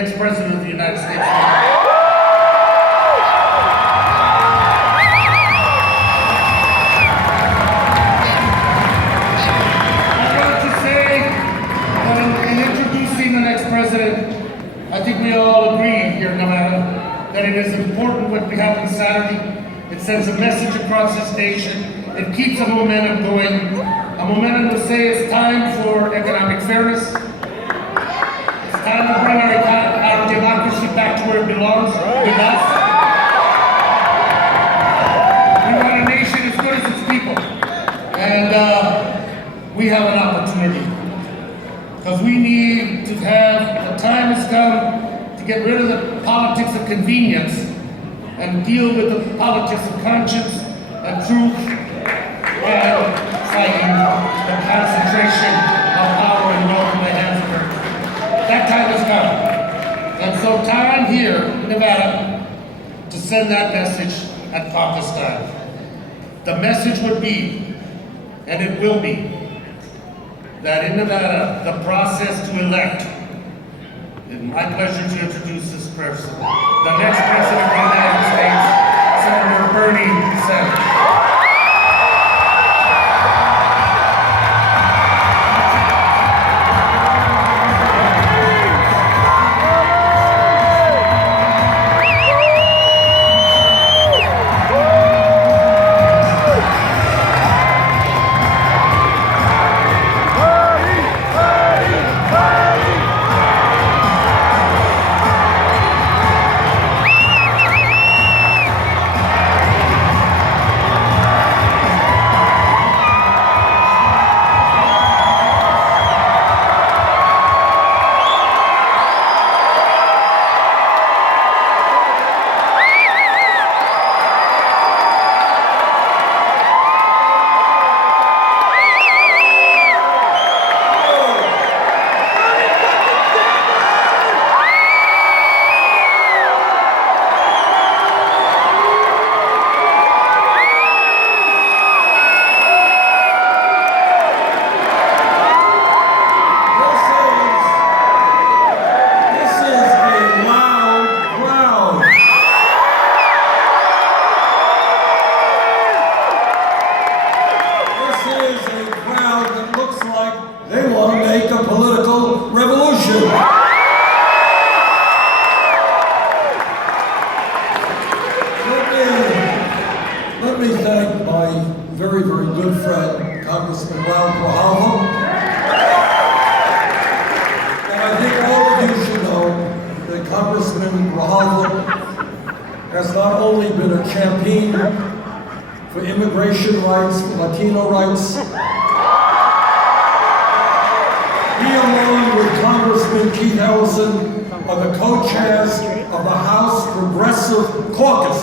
next president of the United States. I think we all agree here in Nevada that it is important what we have on Saturday. It sends a message across this nation. It keeps a momentum going. A momentum to say it's time for economic fairness. It's time to bring our democracy back to where it belongs, with us. We want a nation as good as its people. And we have an opportunity. Because we need to have, the time has come to get rid of the politics of convenience and deal with the politics of conscience and truth and fighting the concentration of power and wealth in the hands of earth. That time has come. And so time here in Nevada to send that message at Caucus time. The message would be, and it will be, that in Nevada, the process to elect, it's my pleasure to introduce this person, the next president of the United States, Senator Bernie Sanders. Very, very good friend, Congressman Brown. And I think all of you should know that Congressman Grijalva has not only been a champion for immigration rights, for Latino rights. He, along with Congressman Keith Ellison, are the co-chairs of the House Progressive Caucus.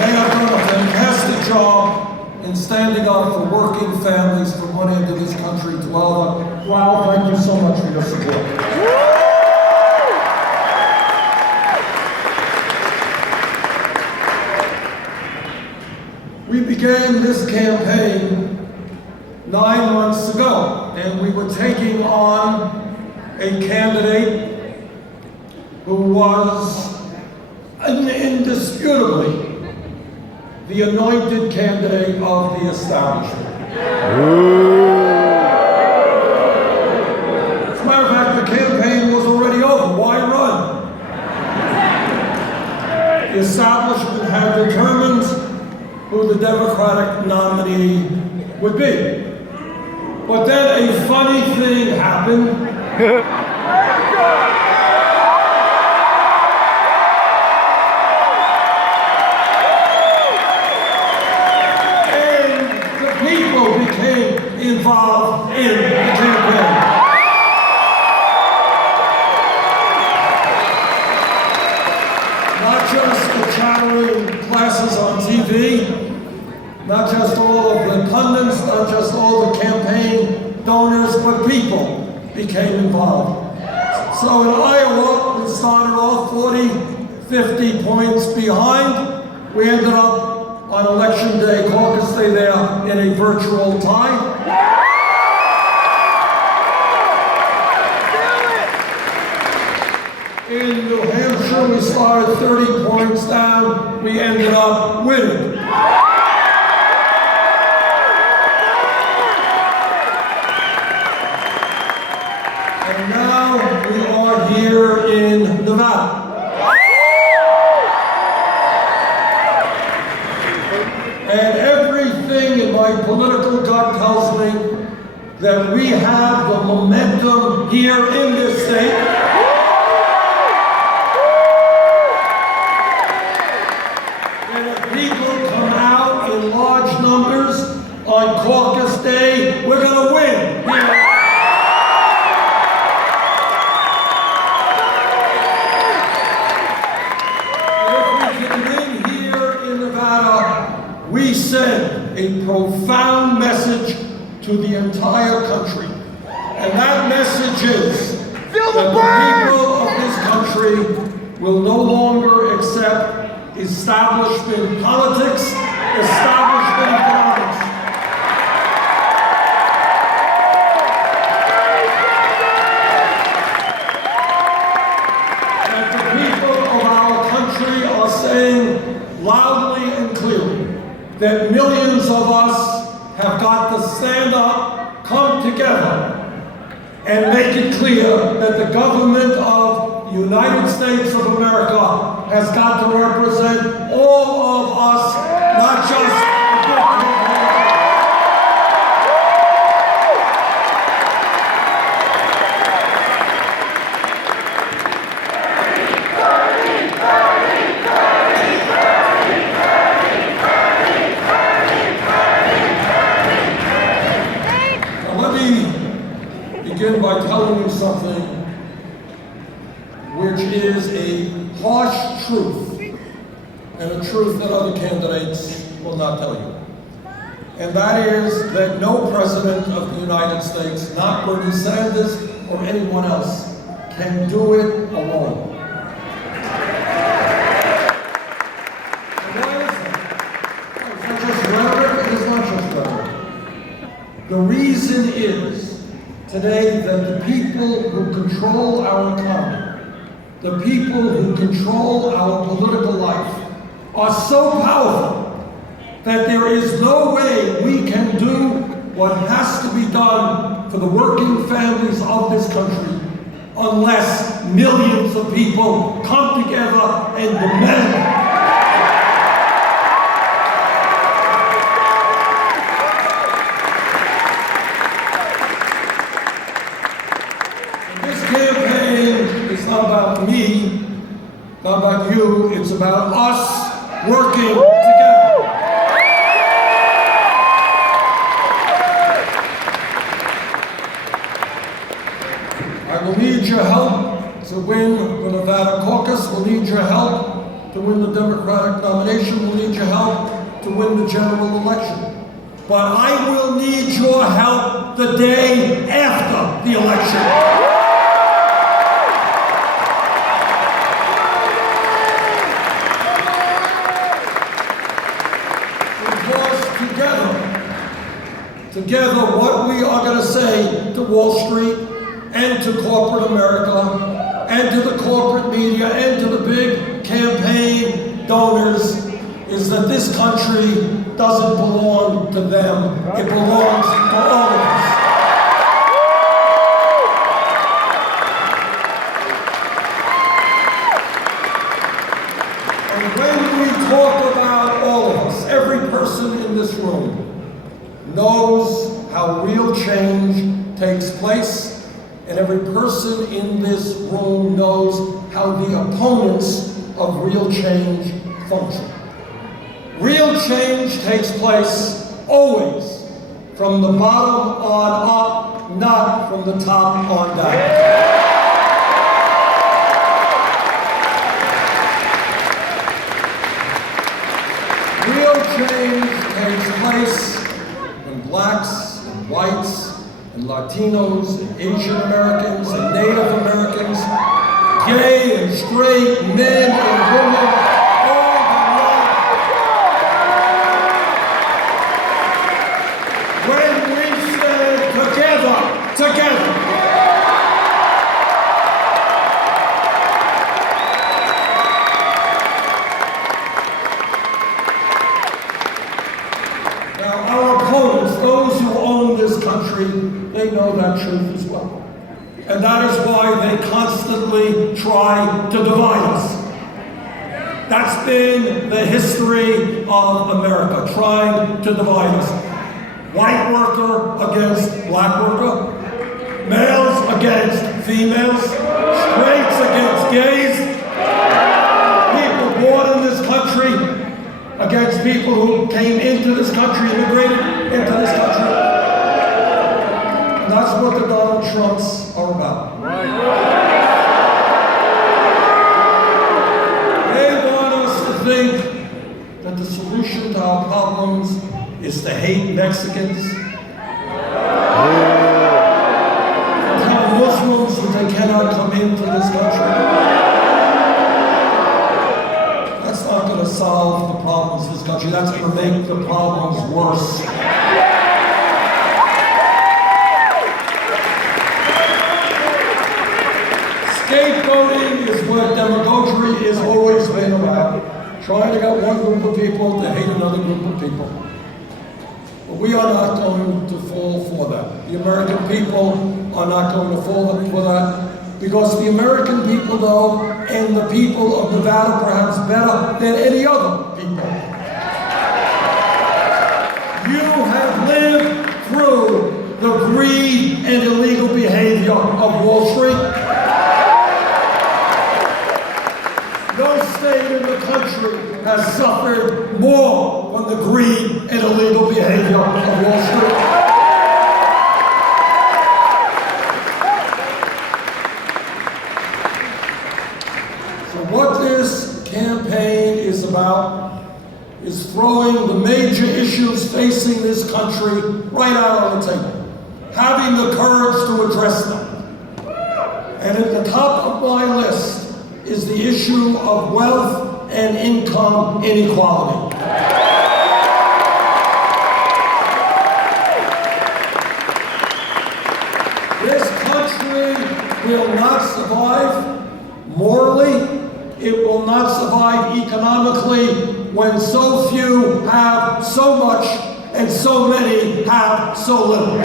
They have done a fantastic job in standing up for working families from one end of this country to the other. Wow, thank you so much for your support. We began this campaign 9 months ago, and we were taking on a candidate who was indisputably the anointed candidate of the establishment. As a matter of fact, the campaign was already over. Why run? The establishment had determined who the Democratic nominee would be. But then a funny thing happened. Involved in the campaign. Not just the chattering classes on TV, not just all of the pundits, not just all the campaign donors, but people became involved. So in Iowa, we started off 40, 50 points behind. We ended up on Election Day, Caucus Day there, in a virtual tie. In New Hampshire, we started 30 points down. We ended up winning. And now we are here in Nevada. And everything in my political gut tells me that we have the momentum here in this state. And if people come out in large numbers on Caucus Day, we're going to win here. We send a profound message to the entire country. And that message is that the people of this country will no longer accept establishment politics, establishment violence. That the people of our country are saying loudly and clearly that millions of us have got to stand up, come together, and make it clear that the government of the United States of America has got to represent all of us, not just the people. Begin by telling you something which is a harsh truth, and a truth that other candidates will not tell you. And that is that no president of the United States, not Bernie Sanders or anyone else, can do it alone. And why is that? It's not just rhetoric, it is not just rhetoric. The reason is today that the people who control our economy, the people who control our political life, are so powerful that there is no way we can do what has to be done for the working families of this country unless millions of people come together and demand. Not about me, not about you, it's about us working together. I will need your help to win the Nevada caucus. We'll need your help to win the Democratic nomination. We'll need your help to win the general election. But I will need your help the day after the election. Together, what we are going to say to Wall Street and to corporate America and to the corporate media and to the big campaign donors is that this country doesn't belong to them. It belongs to all of us. And when we talk about all of us, every person in this room knows how real change takes place, and every person in this room knows how the opponents of real change function. Real change takes place always from the bottom on up, not from the top on down. Real change takes place when blacks and whites and Latinos and Asian Americans and Native Americans, gay and straight, men and women, old and young. When we stand together, they know that truth as well. And that is why they constantly try to divide us. That's been the history of America, trying to divide us. White worker against black worker, males against females, straights against gays, people born in this country against people who came into this country, immigrated into this country. And that's what the Donald Trumps are about. They want us to think that the solution to our problems is to hate Mexicans, tell Muslims that they cannot come into this country. That's not going to solve the problems of this country. That's going to make the problems worse. Scapegoating is what demagoguery has always been about. Trying to get one group of people to hate another group of people. But we are not going to fall for that. The American people are not going to fall for that. Because the American people, though, and the people of Nevada perhaps better than any other people, you have lived through the greed and illegal behavior of Wall Street. No state in the country has suffered more from the greed and illegal behavior of Wall Street. So what this campaign is about is throwing the major issues facing this country right out on the table, having the courage to address them. And at the top of my list is the issue of wealth and income inequality. This country will not survive morally, it will not survive economically when so few have so much and so many have so little.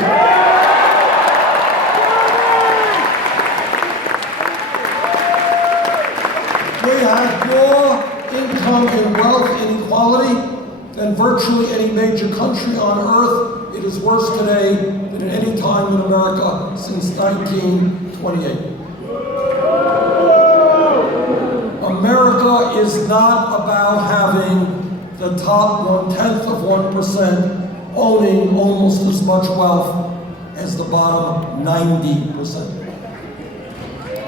We have more income and wealth inequality than virtually any major country on earth. It is worse today than at any time in America since 1928. America is not about having the top 1/10% owning almost as much wealth as the bottom 90%.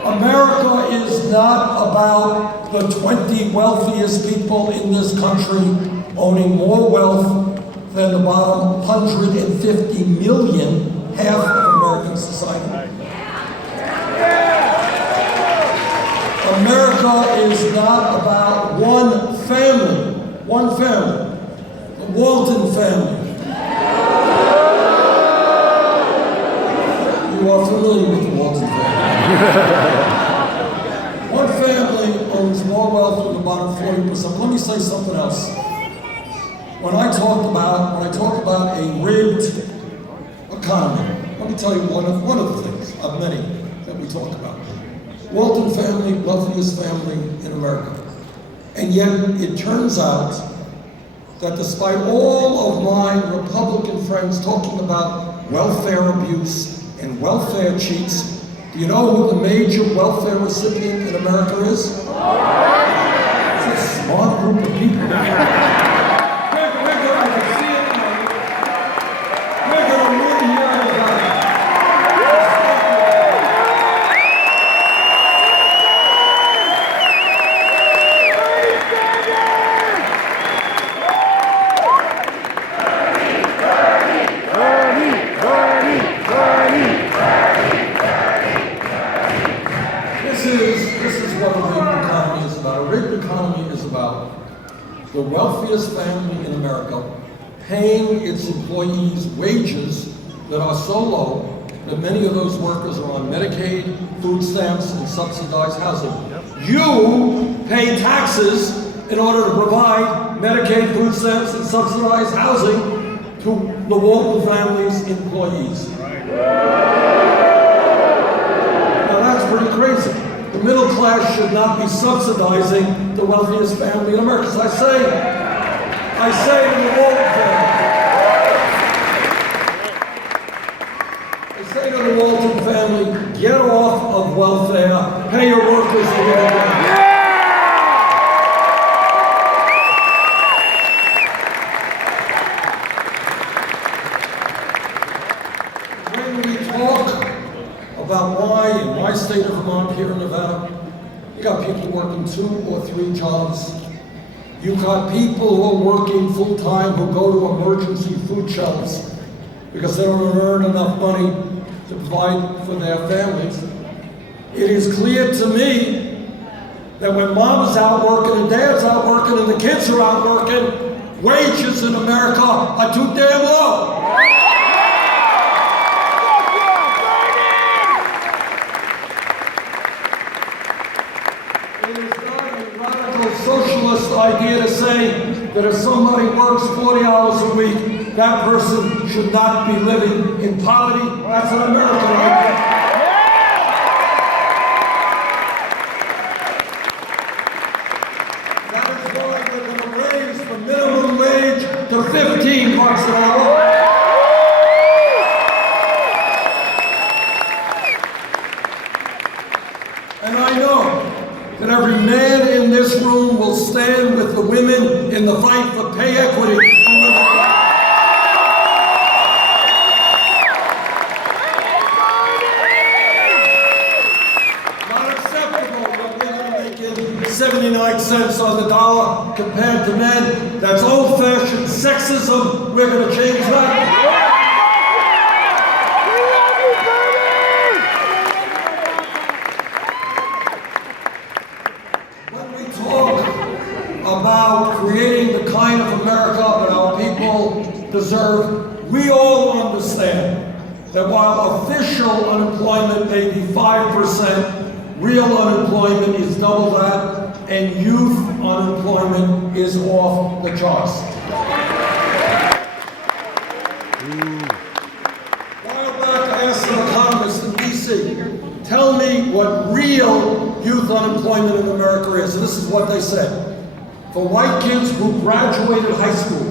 America is not about the 20 wealthiest people in this country owning more wealth than the bottom 150 million, half of American society. America is not about one family, the Walton family. You are familiar with the Walton family. One family owns more wealth than the bottom 40%. Let me say something else. When I talk about a rigged economy, let me tell you one of the things of many that we talk about. Walton family, wealthiest family in America. And yet it turns out that despite all of my Republican friends talking about welfare abuse and welfare cheats, do you know who the major welfare recipient in America is? It's a smart group of people. We're going to win here in Nevada. This is what a rigged economy is about. A rigged economy is about the wealthiest family in America paying its employees wages that are so low that many of those workers are on Medicaid, food stamps, and subsidized housing. You pay taxes in order to provide Medicaid, food stamps, and subsidized housing to the Walton family's employees. Now that's pretty crazy. The middle class should not be subsidizing the wealthiest family in America. So I say to the Walton family, get off of welfare, pay your workers to get it. When we talk about why in my state of Vermont, here in Nevada, you got people working 2 or 3 jobs. You got people who are working full-time who go to emergency food shelves because they don't earn enough money to provide for their families. It is clear to me that when mom is out working and dad's out working and the kids are out working, wages in America are too damn low. It is not a radical socialist idea to say that if somebody works 40 hours a week, that person should not be living in poverty. That's an American idea. That is why we're going to raise the minimum wage to $15 an hour. And I know that every man in this room will stand with the women in the fight for pay equity. Not acceptable that women are making 79 cents on the dollar compared to men. That's old-fashioned sexism. We're going to change that. About creating the kind of America that our people deserve, we all understand that while official unemployment may be 5%, real unemployment is double that, and youth unemployment is off the charts. A while back, I asked some economists in D.C., tell me what real youth unemployment in America is, and this is what they said. For white kids who graduated high school,